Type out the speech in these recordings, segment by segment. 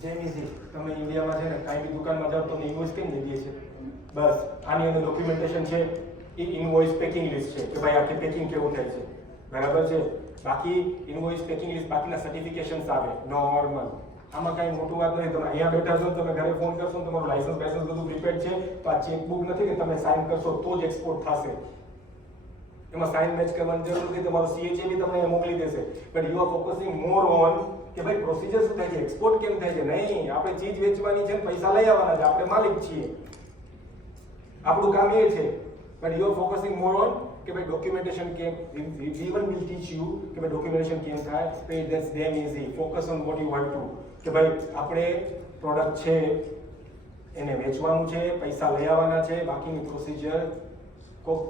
Same easy. તમે ઇન્ડિયામાં છે ને કાંઈ બી દુકાનમાં જાઓ તો ઇન્વોઇસ કેમ દઈ દે છે? બસ આની અંદર ડોક્યુમેન્ટેશન છે, એ ઇન્વોઇસ પેકિંગ લિસ્ટ છે કે ભાઈ આખી પેકિંગ કેવું થાય છે, બરાબર છે. બાકી ઇન્વોઇસ પેકિંગ લિસ્ટ બાકીના સર્ટિફિકેશન્સ આવે નોર્મલ. આમાં કાંઈ મોટું વાત નથી. તમે અહીંયા બેઠા છો, તમે ઘરે ફોન કરશો, તમારું લાયસન્સ બધું પ્રિપેર્ડ છે, તો આ ચેકબુક નથી કે તમે સાઇન કરશો તો જ એક્સપોર્ટ થશે. એમાં સાઇન મેચ કરવાની જરૂર નથી. તમારું CHA બી તમને મોકલી દેશે. But you are focusing more on કે ભાઈ પ્રોસિજર શું થાય છે, એક્સપોર્ટ કેમ થાય છે. નહીં, આપણે ચીજ વેચવાની છે, પૈસા લઈ આવવાના છે, આપણે માલિક છીએ, આપણું કામ એ છે. But you are focusing more on કે ભાઈ ડોક્યુમેન્ટેશન કેમ. even will teach you કે ભાઈ ડોક્યુમેન્ટેશન કેમ થાય. that's damn easy. focus on what you want to કે ભાઈ આપણે પ્રોડક્ટ છે એને વેચવાનું છે, પૈસા લઈ આવવાના છે, બાકીની પ્રોસિજર કોક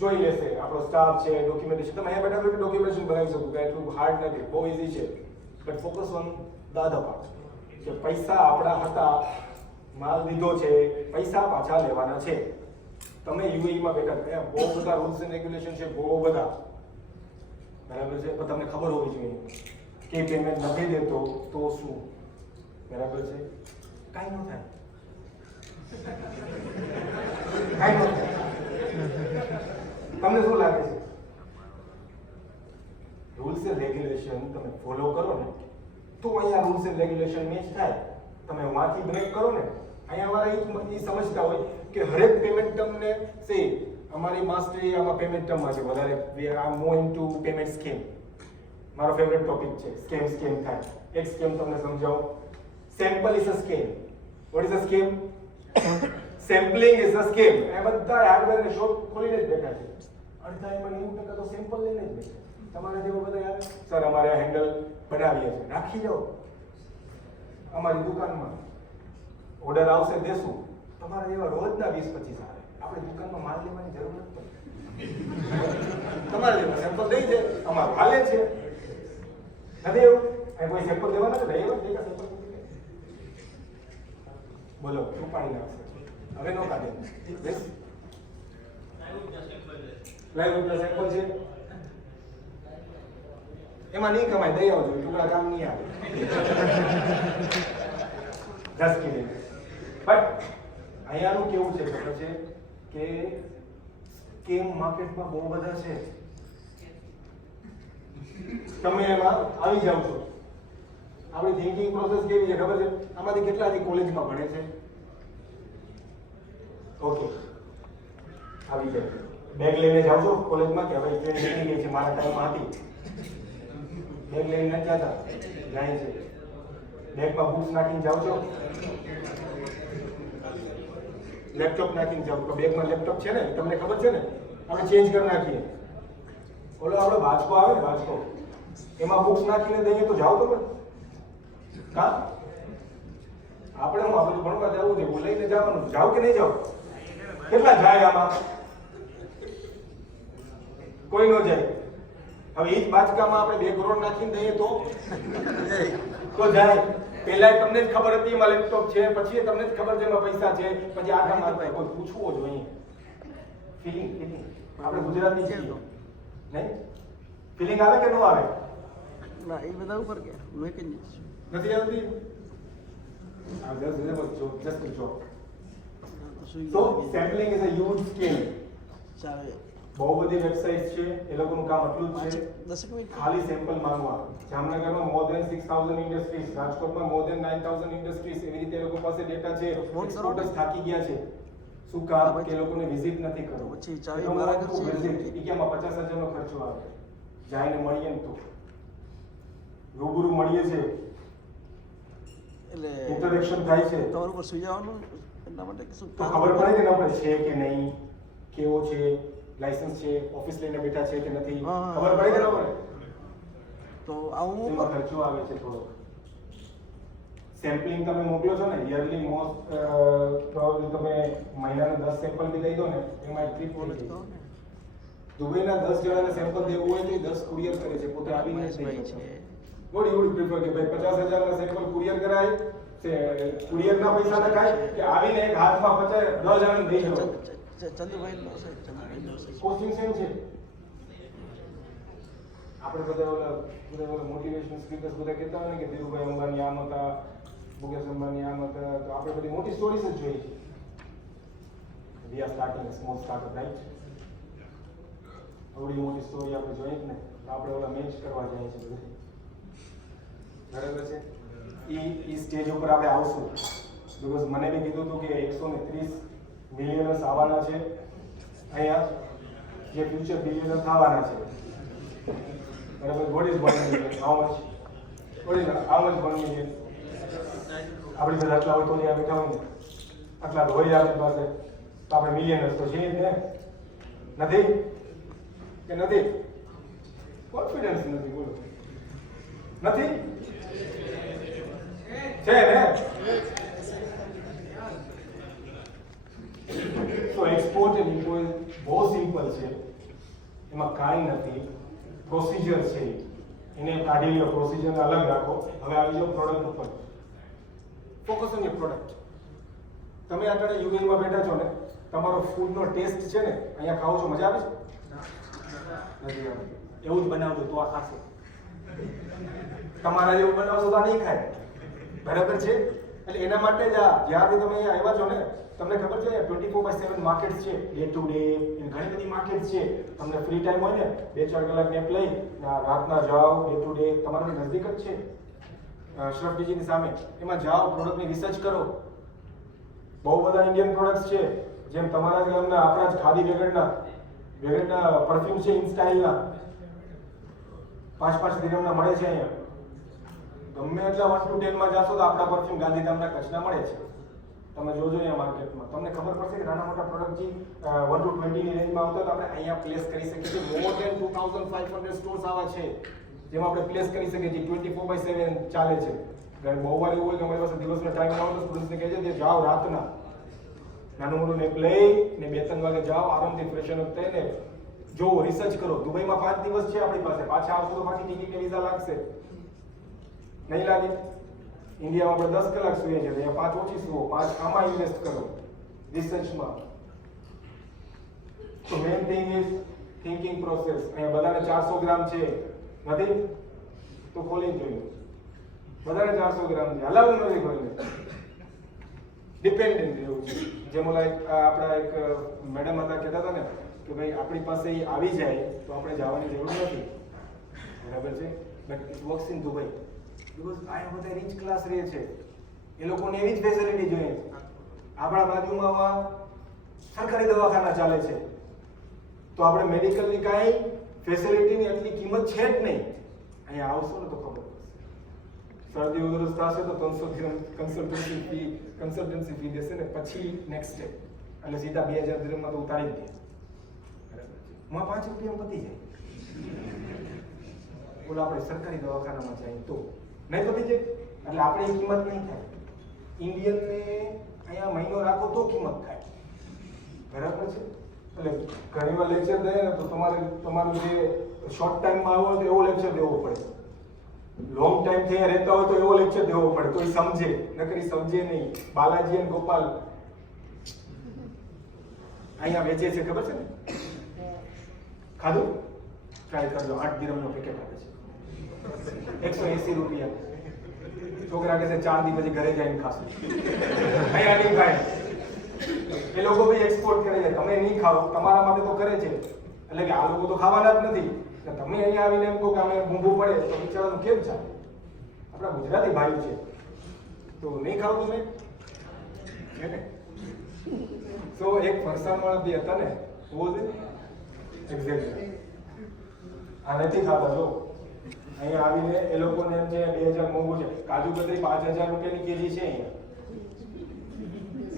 જોઈ લેશે. આપણો સ્ટાફ છે, ડોક્યુમેન્ટેશન તમે અહીંયા બેઠા બેઠા ડોક્યુમેન્ટેશન બનાવી શકો કે એટલું હાર્ડ નથી, બહુ ઈઝી છે. But focus on the other part કે પૈસા આપણા હતા, માલ લીધો છે, પૈસા પાછા લેવાના છે. તમે યુએઈમાં બેઠા બહુ બધા રૂલ્સ એન્ડ રેગ્યુલેશન છે, બહુ બધા, બરાબર છે. પણ તમને ખબર હોવી જોઈએ કે પેમેન્ટ નથી દેતો તો શું, બરાબર છે. કાંઈ ન થાય, કાંઈ ન થાય. તમને શું લાગે છે? રૂલ્સ એન્ડ રેગ્યુલેશન તમે ફોલો કરો ને તો અહીંયા રૂલ્સ એન્ડ રેગ્યુલેશન મેચ થાય. તમે વાંથી બ્રેક કરો ને, અહીંયા અમારા એ સમજતા હોય કે હરેક પેમેન્ટ ટર્મને સે અમારી માસ્ટરી આમાં પેમેન્ટ ટર્મમાં છે વધારે. We are more into payment scheme. મારો ફેવરેટ ટોપિક છે સ્કેમ થાય. એક સ્કેમ તમને સમજાવું. Sample is a scam. What is a scam? Sampling is a scam. એ બધા હાર્ડવેર ને શોપ ખોલીને જ બેઠા છે. અડધા એમાં 90% તો સેમ્પલ લઈને જ બેઠા. તમારા જેવો બધા આવે, સર અમારે આ હેન્ડલ બનાવીએ છે, રાખી જાઓ અમારી દુકાનમાં, ઓર્ડર આવશે દેશું. તમારા જેવા રોજના 20-25 આવે. આપણે દુકાનમાં માલ લેવાની જરૂર નથી. તમારા જેવા સેમ્પલ દઈ છે, અમારું હાલે છે, નથી એવું? અહીં કોઈ સેમ્પલ દેવાના છે, લઈ આવ્યો એક સેમ્પલ. બોલો શું પાણી નાખશે? હવે નો કાઢે. બસ લાઈવ ઉપલા સેમ્પલ છે, એમાં નહીં કમાય, દઈ આવજો, ટુકડા કામ નહીં આવે. Just kidding. બટ અહીંયાનું કેવું છે ખબર છે કે સ્કેમ માર્કેટમાં બહુ બધા છે. તમે એમાં આવી જાવ છો. આપણી થિંકિંગ પ્રોસેસ કેવી છે ખબર છે? આમાંથી કેટલા હજી કોલેજમાં ભણે છે? ઓકે, આવી જાય. બેગ લઈને જાવ છો કોલેજમાં કે હવે ટ્રેન નીકળી ગઈ છે, મારા ટાઈમમાં હતી. બેગ લઈને નથી જતા, જાય છે. બેગમાં બુક્સ નાખીને જાવ છો, લેપટોપ નાખીને જાવ તો બેગમાં લેપટોપ છે ને, તમને ખબર છે ને, આપણે ચેન્જ કરી નાખીએ. ઓલો આપણો વાંચકો આવે ને, વાંચકો, એમાં બુક્સ નાખીને દઈએ તો જાવ તમે કા? આપણે હું આપણે ભણવા જવું છે, હું લઈને જવાનું, જાવ કે નહીં જાવ? કેટલા જાય આમાં? કોઈ ન જાય. હવે એ જ બાચકામાં આપણે 2 કરોડ નાખીને દઈએ તો જાય. પહેલા તમને જ ખબર હતી એમાં લેપટોપ છે, પછી તમને જ ખબર છે એમાં પૈસા છે, પછી આ કામ કોઈ પૂછવો જોઈએ. ફિલિંગ આપણે ગુજરાતી છીએ નહીં? ફિલિંગ આવે કે ન આવે? ના, એ બધા ઉપર કે મેં કે નથી આવતી. આ just a joke. So sampling is a huge scale. ચાલે. બહુ બધી વેબસાઇટ છે, એ લોકોનું કામ આટલું જ છે, 10 મિનિટ ખાલી સેમ્પલ માંગવા. જામનગરમાં મોર દેન 6000 ઇન્ડસ્ટ્રીઝ, રાજકોટમાં મોર દેન 9000 ઇન્ડસ્ટ્રીઝ. એવી રીતે એ લોકો પાસે ડેટા છે. એક્સપોર્ટર્સ થાકી ગયા છે. શું કામ? કે એ લોકોને વિઝિટ નથી કરવો. પછી ચાવી મારા ઘર છે, ઇક્યામાં 50,000 નો ખર્ચો આવે. જાઈને મળીએ ને તો રૂબરૂ મળીએ છે, એટલે ઇન્ટરેક્શન થાય છે, તમારું પર સુઈ જવાનું. એટલા માટે કે શું તો ખબર પડે કે ન પડે છે કે નહીં, કેવો છે, લાયસન્સ છે, ઓફિસ લઈને બેઠા છે કે નથી, ખબર પડે કે ન પડે? તો આવું એમાં ખર્ચો આવે છે થોડો. સેમ્પલિંગ તમે મોકલો છો ને, યરલી મોસ્ટ પ્રોબેબલી તમે મહિનાના 10 સેમ્પલ બી લઈ દો ને, એમાં એક ટ્રીપ હોય છે. દુબઈના 10 જણાને સેમ્પલ દેવું હોય તો 10 કુરિયર કરે છે, પોતે આવીને જ દઈ છે. વોટ યુ વુડ પ્રિફર કે ભાઈ 50,000 ના સેમ્પલ કુરિયર કરાય છે, કુરિયરના પૈસા નખાય કે આવીને એક હાથમાં 10 જણાને દઈ દો? ચંદુભાઈ નો છે, ચંદુભાઈ નો છે. કોસ્ટિંગ સેમ છે. આપણે બધા મોટિવેશનલ સ્પીકર્સ બધા કહેતા હોય ને કે ધીરુભાઈ અંબાણી આમ હતા, મુકેશ અંબાણી આમ હતા, તો આપણે બધી મોટી સ્ટોરીઝ જ જોઈએ છે. We are starting a small startup, right? આવડી મોટી સ્ટોરી આપણે જોઈએ જ ને, તો આપણે ઓલા મેચ કરવા જાય છે બધે, બરાબર છે? એ સ્ટેજ ઉપર આપણે આવશું, બિકોઝ મને બી કીધું હતું કે 130 મિલિયનર્સ આવવાના છે અહીંયા, જે ફ્યુચર બિલિયનર થવાના છે. બરાબર? What is 1 million? How much? What is how much 1 million? આપણી પાસે આટલા હોય તો નહીં બેઠા હોય ને, આટલા હોય આપણી પાસે, તો આપણે મિલિયનર્સ તો છીએ જ ને? નથી કે નથી? કોન્ફિડન્સ નથી, બોલો. નથી? છે ને? તો એક્સપોર્ટ એન્ડ ઇમ્પોર્ટ બહુ સિમ્પલ છે, એમાં કાંઈ નથી. પ્રોસિજર છે, એને કાઢી લો, પ્રોસિજરને અલગ રાખો. હવે આવી જાઓ પ્રોડક્ટ ઉપર. Focus on your product. તમે આગળ યુએનમાં બેઠા છો ને, તમારો ફૂડનો ટેસ્ટ છે ને, અહીંયા ખાઓ છો, મજા આવે છે? નથી આવતી. એવું જ બનાવજો તો આ ખાશે. તમારા જેવું બનાવશો તો આ નહીં ખાય, બરાબર છે? એટલે એના માટે જ જ્યારથી તમે અહીંયા આવ્યા છો ને, તમને ખબર છે 24/7 માર્કેટ છે, ડે ટુ ડે ઘણી બધી માર્કેટ છે. તમને ફ્રી ટાઈમ હોય ને 2-4 કલાક નેપ લઈ રાતના જાઓ, ડે ટુ ડે તમારી નજદીક જ છે, શ્રફડીજીની સામે. એમાં જાઓ, પ્રોડક્ટની રિસર્ચ કરો. બહુ બધા ઇન્ડિયન પ્રોડક્ટ્સ છે, જેમ તમારા ગામના આપણા જ ખાદી વેગડના પરફ્યુમ છે, ઇનસ્ટાઇલના 5-5 દિરહમના મળે છે અહીંયા. ગમે એટલા 1 to 10 માં જાશો તો આપણા પરફ્યુમ ગાંધીધામના કચ્છના મળે છે. તમે જોજો અહીંયા માર્કેટમાં, તમને ખબર પડશે કે નાના મોટા પ્રોડક્ટ જે 1 to 20 ની રેન્જમાં આવતા તો આપણે અહીંયા પ્લેસ કરી શકીએ છીએ. મોર ધેન 2500 સ્ટોર્સ આવા છે જેમાં આપણે પ્લેસ કરી શકીએ છીએ. 24/7 ચાલે છે. બહુ વાર એવું હોય કે અમારી પાસે દિવસનો ટાઈમ ના હોય તો સ્ટુડન્ટ્સને કહે છે કે જાઓ રાતના નાનું મોટું નેપ લઈ ને 2-3 વાગે જાઓ, આરામથી ફ્રેશન અપ થઈને જોવો, રિસર્ચ કરો. દુબઈમાં 5 દિવસ છે આપણી પાસે, પાછા આવશો તો પાછી ટિકિટ ને વિઝા લાગશે, નહીં લાગે? ઇન્ડિયામાં આપણે 10 કલાક સૂઈએ છીએ, અહીંયા 5 ઓછી સુવો, 5 આમાં ઇન્વેસ્ટ કરો રિસર્ચમાં. તો main thing is thinking process. અહીંયા બધાને 400 ગ્રામ છે, નથી તો ખોલી જોયું, બધાને 400 ગ્રામ છે, હલાવવું નથી કોઈને, ડિપેન્ડન્ટ રહેવું છે. જેમ ઓલા આપણા એક મેડમ હતા, કહેતા હતા ને કે ભાઈ આપણી પાસે એ આવી જાય તો આપણે જવાની જરૂર નથી, બરાબર છે? But it works in Dubai, because આ બધા રીચ ક્લાસ રહે છે, એ લોકોને એવી જ ફેસિલિટી જોઈએ છે. આપણા બાજુમાં સરકારી દવાખાના ચાલે છે, તો આપણે મેડિકલની કાંઈ ફેસિલિટીની એટલી કિંમત છે જ નહીં. અહીંયા આવશો ને તો ખબર પડશે. શરદી ઉધરસ થશે તો 300 દિરહમ કન્સલ્ટન્સી ફી દેશે ને પછી નેક્સ્ટ સ્ટેપ, એટલે સીધા 2000 દિરહમમાં તો ઉતારી જ દે, બરાબર છે? માં 5 રૂપિયામાં પતી જાય. બોલો આપણે સરકારી દવાખાનામાં જાય તો નહીં પતી જાય, એટલે આપણે એ કિંમત નહીં થાય. ઇન્ડિયનને અહીંયા મહિનો રાખો તો કિંમત થાય, બરાબર છે? એટલે ઘણી વાર લેક્ચર દે ને તો તમારું જે શોર્ટ ટાઈમમાં આવ્યો હોય તો એવો લેક્ચર દેવો પડે, લોંગ ટાઈમ થી રહેતા હોય તો એવો લેક્ચર દેવો પડે તો એ સમજે, નકરી સમજે નહીં. બાલાજી અને ગોપાલ અહીંયા વેચે છે, ખબર છે ને? ખાધું? ટ્રાય કરજો. 8 દિરહમનો પેકેટ આપે છે, 180 રૂપિયા. છોકરા કહે છે 4 દી પછી ઘરે જઈને ખાશું, અહીંયા નહીં ખાય. એ લોકો બી એક્સપોર્ટ કરે છે, તમે નહીં ખાઓ, તમારા માટે તો કરે છે. એટલે કે આ લોકો તો ખાવાના જ નથી. તમે અહીંયા આવીને એમ કહો કે અમે ઊંઘવું પડે તો બિચારાનું કેમ ચાલે? આપણા ગુજરાતી ભાઈ છે તો નહીં ખાવું તમે છે ને? તો એક ફરસાણવાળા બી હતા ને, બહુ છે એક્ઝેક્ટલી આ નથી ખાતા. જો અહીંયા આવીને એ લોકોને એમ છે 2000 મોંઘું છે, કાજુ કતરી 5000 રૂપિયાની કેજી છે અહીંયા.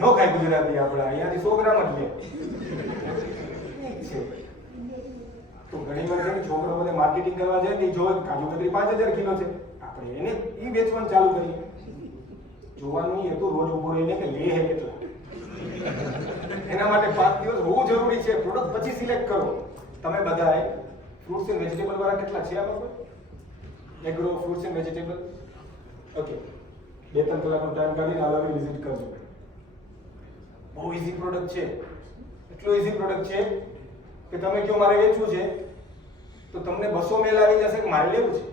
નો ખાય ગુજરાતી, આપણે અહીંયાથી 100 ગ્રામ જ લે છે. તો ઘણી વાર છે ને છોકરો બધે માર્કેટિંગ કરવા જાય ને જો કાજુ કતરી 5000 કિલો છે, આપણે એને એ વેચવાનું ચાલુ કરીએ. જોવાનું નહીં, એ તો રોજ ઉભો રહીને કે લે હે કેટલા. એના માટે 5 દિવસ હોવું જરૂરી છે. પ્રોડક્ટ પછી સિલેક્ટ કરો. તમે બધાએ ફ્રૂટ્સ એન્ડ વેજીટેબલ વાળા કેટલા છે આ બાબત? Agro fruits and vegetable, okay, 2-3 કલાકનો ટાઈમ કાઢીને આ લાવી વિઝિટ કરજો. બહુ ઈઝી પ્રોડક્ટ છે, એટલો ઈઝી પ્રોડક્ટ છે કે તમે કયો મારે વેચવું છે તો તમને 200 મેલ આવી જશે કે મારે લેવું છે,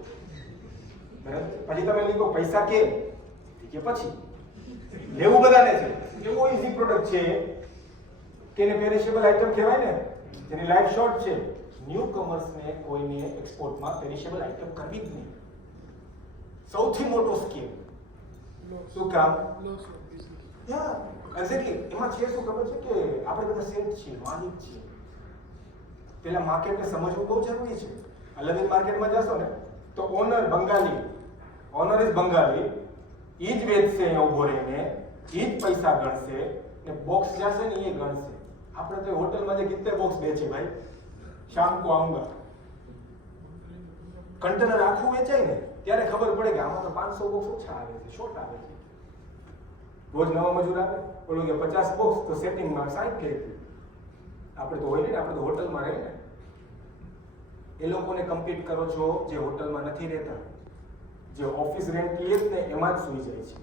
બરાબર? પછી તમે લીધો પૈસા કેમ કે પછી લેવું બધાને છે, એવો ઈઝી પ્રોડક્ટ છે કે એને પેરિશેબલ આઇટમ કહેવાય ને, જેની લાઈફ શોર્ટ છે. ન્યુ કમર્સને કોઈને એક્સપોર્ટમાં પેરિશેબલ આઇટમ કરવી જ નહીં. સૌથી મોટો સ્કીમ શું કામ? હા એક્ઝેક્ટલી. એમાં છે શું ખબર છે કે આપણે બધા સેટ છીએ, માલિક છીએ. પેલા માર્કેટને સમજવું બહુ જરૂરી છે. અલગ માર્કેટમાં જશો ને તો owner Bengali, owner is Bengali, ઈ જ વેચશે અહીંયા ઉભો રહીને, ઈ જ પૈસા ગણશે ને બોક્સ જશે ને એ ગણશે. આપણે તો હોટલમાં જે કિતને બોક્સ વેચે ભાઈ, શામ કો આઉંગા, કન્ટેનર આખું વેચાય ને ત્યારે ખબર પડે કે આમાં તો 500 બોક્સ ઓછા આવે છે, શોર્ટ આવે છે. રોજ નવા મજૂર આવે, ઓલું કે 50 બોક્સ તો સેટિંગમાં 60 કે. આપણે તો હોય ને, આપણે તો હોટલમાં રહે ને. એ લોકોને કમ્પીટ કરો છો જે હોટલમાં નથી રહેતા, જે ઓફિસ રેન્ટ લે જ ને એમાં જ સુઈ જાય છે.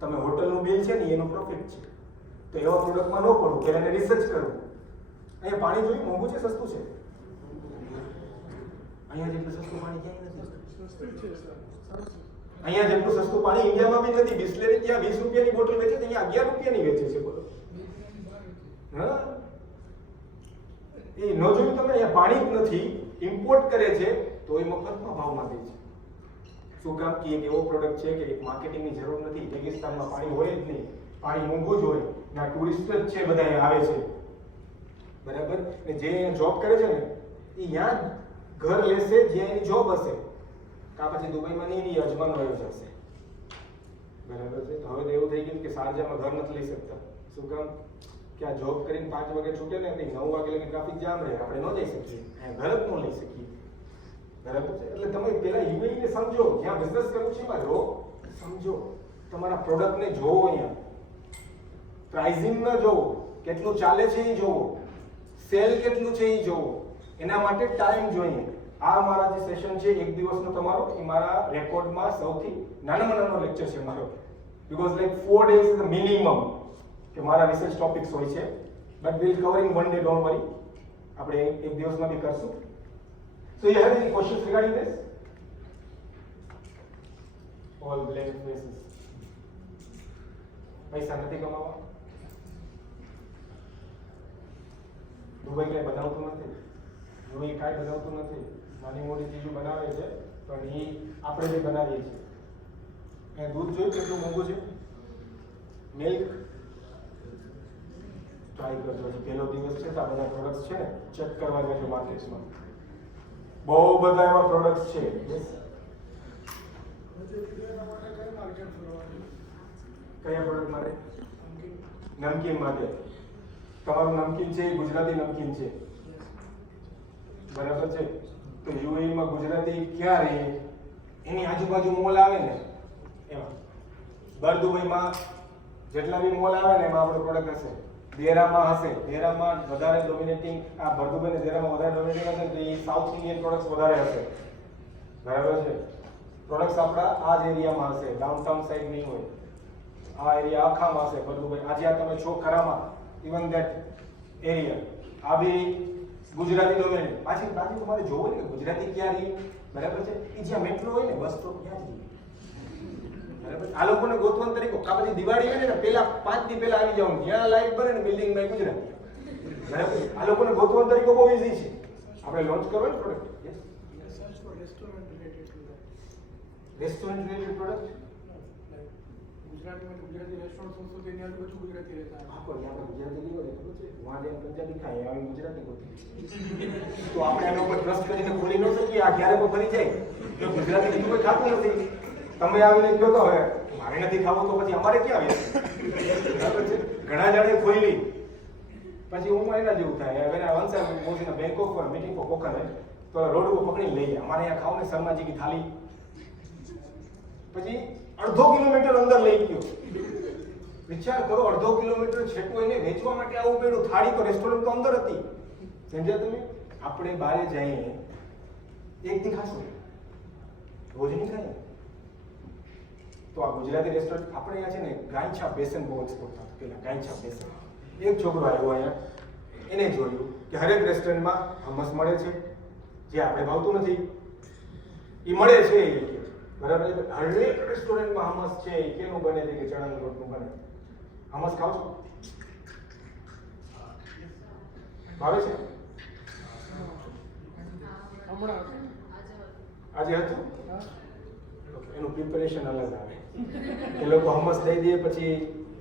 તમે હોટલનું બિલ છે ને એનો પ્રોફિટ છે, તો એવા પ્રોડક્ટમાં ન પડવું, પહેલા એને રિસર્ચ કરવું. અહીંયા પાણી જોયું મોંઘું છે સસ્તું છે? અહીંયા જેટલું સસ્તું પાણી ક્યાંય નથી. અહીંયા જેટલું સસ્તું પાણી ઇન્ડિયામાં બી નથી. બિસ્લેરી ત્યાં 20 રૂપિયાની બોટલ વેચે છે, અહીંયા 11 રૂપિયાની વેચે છે. બોલો હા, એ ન જોયું તમે? અહીંયા પાણી જ નથી, ઇમ્પોર્ટ કરે છે તો એ મફતમાં ભાવમાં દે છે. શું કામ? કે એક એવો પ્રોડક્ટ છે કે એક માર્કેટિંગની જરૂર નથી. રેગિસ્તાનમાં પાણી હોય જ નહીં, પાણી મોંઘું જ હોય. ના ટુરિસ્ટ જ છે બધા અહીંયા આવે છે, બરાબર? ને જે જોબ કરે છે ને એ ત્યાં ઘર લેશે જ્યાં એની જોબ હશે. કા પછી દુબઈમાં નહીં રહી, અજમાન વયો જશે, બરાબર છે? હવે તો એવું થઈ ગયું કે શારજામાં ઘર નથી લઈ શકતા. શું કામ? કે આ જોબ કરીને 5 વાગે છૂટે ને એટલે 9 વાગે લગી ટ્રાફિક જામ રહે, આપણે ન જઈ શકીએ, ઘર જ ન લઈ શકીએ, બરાબર છે? એટલે તમે પેલા યુએઈ ને સમજો, જ્યાં બિઝનેસ કરવું છે એમાં રહો, સમજો, તમારા પ્રોડક્ટને જોવો, અહીંયા પ્રાઇસિંગ ન જોવો, કેટલું ચાલે છે એ જોવો, સેલ કેટલું છે એ જોવો. એના માટે ટાઈમ જોઈએ. આ મારા જે સેશન છે એક દિવસનો તમારો, એ મારા રેકોર્ડમાં સૌથી નાનામાં નાનો લેક્ચર છે મારો, because like 4 days is the minimum કે મારા રિસર્ચ ટોપિક્સ હોય છે. But will covering one day, don't worry. આપણે એક દિવસમાં બી કરશું. So you have any questions regarding this? All blank faces. પૈસા નથી કમાવા, દુબઈ કઈ બનાવતું નથી, યુએઈ કાંઈ બનાવતું નથી. નાની મોટી ચીજો બનાવે છે પણ એ આપણે જે બનાવીએ છીએ. એ દૂધ જોયું કેટલું મોંઘું છે, મિલ્ક. ટ્રાય કરજો, હજી પહેલો દિવસ છે તો આ બધા પ્રોડક્ટ્સ છે ને ચેક કરવા જજો માર્કેટ્સમાં. બહુ બધા એવા પ્રોડક્ટ્સ છે. કયા પ્રોડક્ટ માટે? નમકીન માટે. તમારું નમકીન છે એ ગુજરાતી નમકીન છે, બરાબર છે? તો યુએઈમાં ગુજરાતી ક્યાં રહે? એની આજુબાજુ મોલ આવે ને એમાં. બર દુબઈમાં જેટલા બી મોલ આવે ને એમાં આપણો પ્રોડક્ટ હશે. દેરામાં હશે, દેરામાં વધારે ડોમિનેટિંગ, આ બર દુબઈ ને દેરામાં વધારે ડોમિનેટિંગ હશે તો એ સાઉથ ઇન્ડિયન પ્રોડક્ટ્સ વધારે હશે, બરાબર છે? પ્રોડક્ટ્સ આપણા આ જ એરિયામાં હશે, ડાઉનટાઉન સાઈડ નહીં હોય. આ એરિયા આખામાં હશે બર દુબઈ. આજે આ તમે છો ખરામાં, ઇવન ધેટ એરિયા, આ બી ગુજરાતી ડોમિનેટ. પાછી તમારે જોવો ને કે ગુજરાતી ક્યાં રહી, બરાબર છે? એ જ્યાં મેટ્રો હોય ને બસ સ્ટોપ ત્યાં જ રહી, બરાબર? આ લોકોને ગોતવાનો તરીકો, કા પછી દિવાળી હોય ને પેલા 5 દી પહેલા આવી જાવ, જ્યાં લાઈટ બને ને બિલ્ડિંગમાં ગુજરાતી, બરાબર? આ લોકોને ગોતવાનો તરીકો બહુ ઈઝી છે. આપણે લોન્ચ કરો ને product. Restaurant related product Gujarati restaurant સંસ્કૃતિની આજુબાજુ ગુજરાતી રહેતા. હા, પણ આપણે ગુજરાતી લીધો ને ખબર છે, વાં જઈને પંજાબી ખાય, આવી ગુજરાતી ગોતી. તો આપણે એના ઉપર ટ્રસ્ટ કરીને ખોલી ન શકીએ. આ ક્યારે કોઈ ફરી જાય તો ગુજરાતી બીજું કોઈ ખાતું નથી. તમે આવીને કહો તો હવે મારે નથી ખાવું તો પછી અમારે ક્યાં આવે? બરાબર છે? ઘણા જણે ખોલી, પછી હું એના જેવું થાય. હવે once I was in Bangkok for meeting for coconut, તો રોડ ઉપર પકડી લઈએ. અમારે અહીંયા ખાવ ને શર્માજી કી થાળી, પછી અડધો કિલોમીટર અંદર લઈ ગયો. વિચાર કરો, અડધો કિલોમીટર છેટું એને વેચવા માટે આવવું પડ્યું. થાળી તો રેસ્ટોરન્ટ તો અંદર હતી. સમજ્યા તમે? આપણે બહાર જઈએ એક દી ખાશું, રોજ નહીં ખાઈએ. તો આ ગુજરાતી રેસ્ટોરન્ટ આપણે અહીંયા છે ને ગાયછાપ બેસન બહુ એક્સપોર્ટ થતું પેલા. ગાયછાપ બેસન. એક છોકરો આવ્યો અહીંયા, એને જોયું કે હરેક રેસ્ટોરન્ટમાં હમસ મળે છે, જે આપણે ભાવતું નથી એ મળે છે એ કે બરાબર. હરેક રેસ્ટોરન્ટમાં હમસ છે એ કેનું બને છે કે ચણાના લોટનું બને. હમસ ખાવ છો? ભાવે છે? હમણાં આજે હતું? હા. એનું પ્રિપેરેશન અલગ આવે. એ લોકો હમસ દઈ દે પછી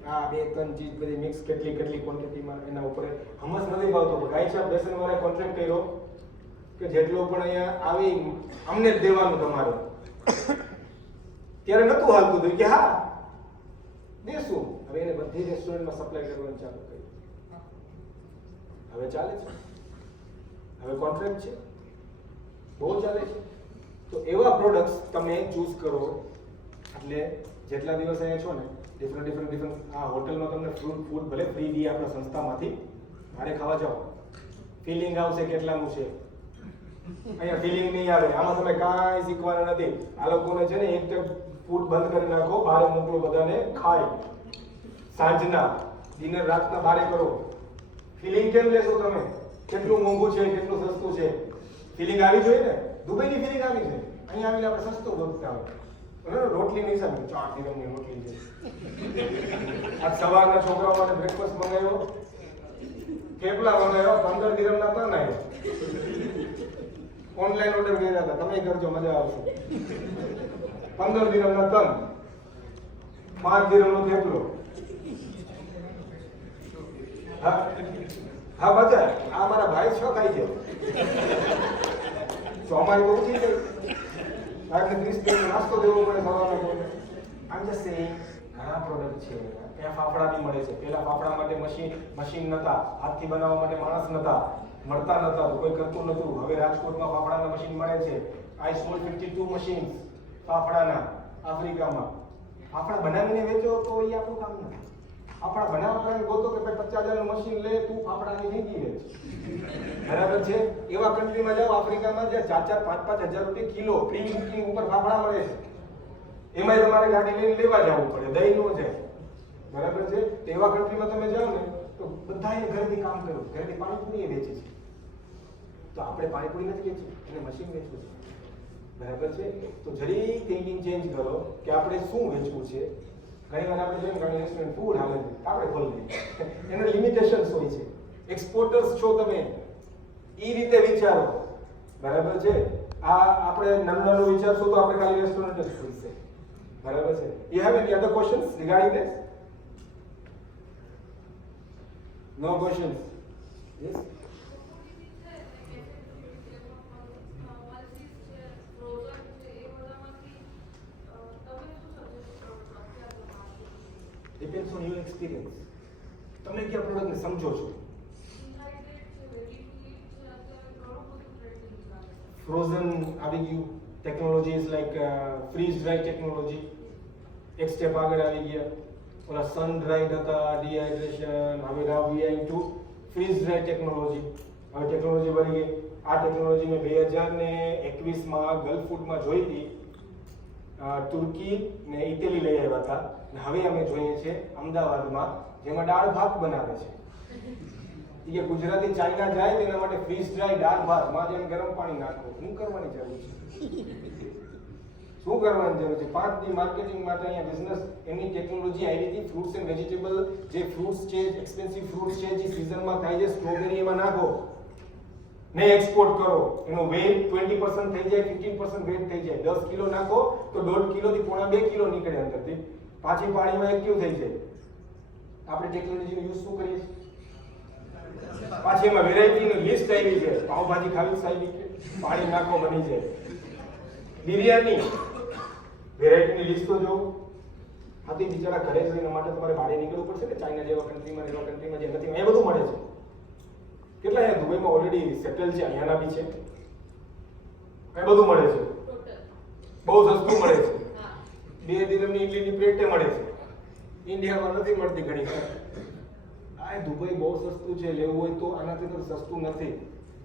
આ 2-3 ચીજ બધી મિક્સ કેટલી ક્વોન્ટિટીમાં એના ઉપર હમસ નથી ભાવતો. ગાય છાપ બેસન વાળાએ કોન્ટ્રાક્ટ કર્યો કે જેટલો પણ અહીંયા આવી અમને જ દેવાનું તમારે. ત્યારે નતું હાલતું હતું કે હા દેશું. હવે એને બધી રેસ્ટોરન્ટમાં સપ્લાય કરવાનું ચાલુ કર્યું. હવે ચાલે છે, હવે કોન્ટ્રાક્ટ છે, બહુ ચાલે છે. તો એવા પ્રોડક્ટ્સ તમે ચૂઝ કરો એટલે જેટલા દિવસ અહીંયા છો ને ડિફરન્ટ આ હોટલમાં તમને ફૂડ ભલે ફ્રી દઈએ આપણા સંસ્થામાંથી, મારે ખાવા જાઓ ફિલિંગ આવશે કેટલાનું છે. અહીંયા ફિલિંગ નહીં આવે. આમાં તમે કાંઈ શીખવાના નથી. આ લોકોને છે ને એક ટાઈમ ફૂડ બંધ કરી નાખો, બહાર મોકલો, બધાને ખાય. સાંજના ડિનર રાતના બારે કરો. ફિલિંગ કેમ લેશો તમે? કેટલું મોંઘું છે, કેટલું સસ્તું છે? ફિલિંગ આવી જોઈએ ને. દુબઈની ફિલિંગ આવી છે. અહીંયા આવીને આપણે સસ્તું ગોતતા હોય. બરાબર, રોટલી નહીં સામે 4 દિરહમની રોટલી છે. આજ સવારના છોકરાઓ માટે બ્રેકફાસ્ટ મંગાવ્યો, થેપલા મંગાવ્યો, 15 દિરહમના તન આવ્યો. ઓનલાઈન ઓર્ડર કર્યા હતા, તમે કરજો, મજા આવશે. 15 દિરહમના તન, 5 દિરહમનો થેપલો. હા હા બચા, આ મારા ભાઈ છો ખાય છે. ચોમારી બહુ થઈ જાય. આટલે 30 દિન નાસ્તો દેવો પડે સવારના. આમ જસ્ટ સેઇંગ ઘણા પ્રોડક્ટ છે. ત્યાં ફાફડા બી મળે છે. પેલા ફાફડા માટે મશીન નતા, હાથથી બનાવવા માટે માણસ નતા, મળતા નતા, તો કોઈ કરતું નતું. હવે રાજકોટમાં ફાફડાના મશીન મળે છે. આઈ સોલ્ડ 52 મશીન્સ ફાફડાના આફ્રિકામાં. ફાફડા બનાવીને વેચો તો એ આપણું કામ નથી. ફાફડા બનાવવા માટે ગોતો કે ભાઈ 50,000 નું મશીન લે, તું ફાફડાની જિંદગી વેચ. બરાબર છે. એવા કન્ટ્રીમાં જાઓ આફ્રિકામાં જ્યાં 4-5 હજાર રૂપિયા કિલો પ્રી બુકિંગ ઉપર ફાફડા મળે છે. એમાંય તમારે ગાડી લઈને લેવા જવું પડે, દહીં નો જાય. બરાબર છે. એવા કન્ટ્રીમાં તમે જાઓ ને તો બધા એને ઘરેથી કામ કરો, ઘરેથી પાણીપુરી વેચે છે. તો આપણે પાણીપુરી નથી વેચી, એને મશીન વેચવું છે. બરાબર છે. તો જરી થિંકિંગ ચેન્જ કરો કે આપણે શું વેચવું છે. ઘણી વાર આપણે જોઈએ ઘણી રેસ્ટોરન્ટ ફૂડ હાલે છે, આપણે ખોલી દઈએ. એના લિમિટેશન્સ હોય છે. એક્સપોર્ટર્સ છો તમે, એ રીતે વિચારો. બરાબર છે. આ આપણે નાનું વિચારશું તો આપણે ખાલી રેસ્ટોરન્ટ જ ખોલશે. બરાબર છે. You have any other questions regarding this? No questions? Yes? Depends on your experience. તમે કયા પ્રોડક્ટને સમજો છો? ફ્રોઝન આવી ગયું, technologies like freeze dry technology એક સ્ટેપ આગળ આવી ગયા. ઓલા સન ડ્રાઈડ હતા, ડિહાઇડ્રેશન. હવે now we are into freeze dry technology. હવે ટેકનોલોજી વધી ગઈ. આ ટેકનોલોજી મેં 2021માં ગલ્ફ ફૂડમાં જોઈ હતી. તુર્કી ને ઇટલી લઈ આવ્યા હતા. હવે અમે જોઈએ છીએ અમદાવાદમાં, જેમાં દાળ ભાત બનાવે છે. કે ગુજરાતી ચાઇના જાય તેના માટે ફ્રીઝ ડ્રાય દાળ ભાત માં જેમ ગરમ પાણી નાખો. શું કરવાની જરૂર છે? શું કરવાની જરૂર છે? 5 દી માર્કેટિંગ માટે અહીંયા બિઝનેસ એની ટેકનોલોજી આવી હતી. ફ્રૂટ્સ એન્ડ વેજીટેબલ જે ફ્રૂટ્સ છે, એક્સપેન્સિવ ફ્રૂટ્સ છે, જે સીઝનમાં થાય છે, સ્ટ્રોબેરી એમાં નાખો ને એક્સપોર્ટ કરો. એનો વેટ 20% થઈ જાય, 15% વેટ થઈ જાય. 10 કિલો નાખો તો 1.5 કિલો થી 1.5-2 કિલો નીકળે અંદરથી. પાછી પાણીમાં એક્ટિવ થઈ જાય. આપણે ટેકનોલોજીનો યુઝ શું કરીએ છીએ? પાછી એમાં વેરાયટીની લિસ્ટ આવી છે. પાવભાજી ખાવી સાહેબ, પાણી નાખો બની જાય. બિરયાની વેરાયટીની લિસ્ટ તો જો. હાથી બિચારા ઘરે જ એના માટે તમારે બહાર નીકળવું પડશે ને. ચાઇના જેવા કન્ટ્રીમાં જે નથી, અહીંયા બધું મળે છે. કેટલા અહીંયા દુબઈમાં ઓલરેડી સેટલ છે, અહીંયાના બી છે. અહીંયા બધું મળે છે, બહુ સસ્તું મળે છે. 2 દિરહમની ઇડલીની પ્લેટે મળે છે. ઇન્ડિયામાં નથી મળતી ઘણી વાર. આ દુબઈ બહુ સસ્તું છે. લેવું હોય તો આનાથી તો સસ્તું નથી,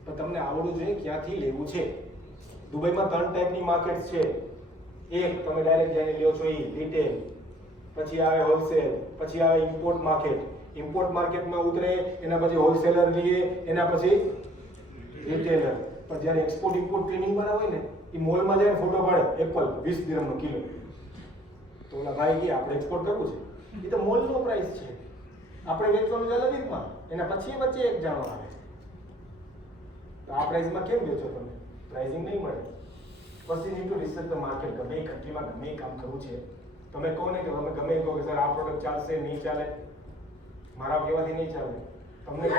પણ તમને આવડવું જોઈએ ક્યાંથી લેવું છે. દુબઈમાં 3 ટાઈપની માર્કેટ છે. એક તમે ડાયરેક્ટ જઈને લ્યો છો, એ રિટેલ. પછી આવે હોલસેલ. પછી આવે ઇમ્પોર્ટ માર્કેટ. ઇમ્પોર્ટ માર્કેટમાં ઉતરે, એના પછી હોલસેલર લઈએ, એના પછી રિટેલર, પણ જ્યારે એક્સપોર્ટ ઇમ્પોર્ટ ટ્રેનિંગ વાળા હોય ને એ મોલમાં જઈને ફોટો પાડે એપલ 20 દિરહમનો કિલો, તો ઓલા ભાઈ કે આપણે એક્સપોર્ટ કરવું છે, એ તો મોલનો પ્રાઇસ છે, આપણે વેચવાનું છે લવિંગમાં, એના પછી વચ્ચે એક જાણો આવે, તો આ પ્રાઇસમાં કેમ વેચો તમે? પ્રાઇસિંગ નહીં મળે. પછી need to research the market. ગમે એ કન્ટ્રીમાં ગમે એ કામ કરવું છે, તમે કહો ને કે તમે ગમે એ કહો કે સર આ પ્રોડક્ટ ચાલશે નહીં ચાલે, મારા કહેવાથી નહીં ચાલે, તમને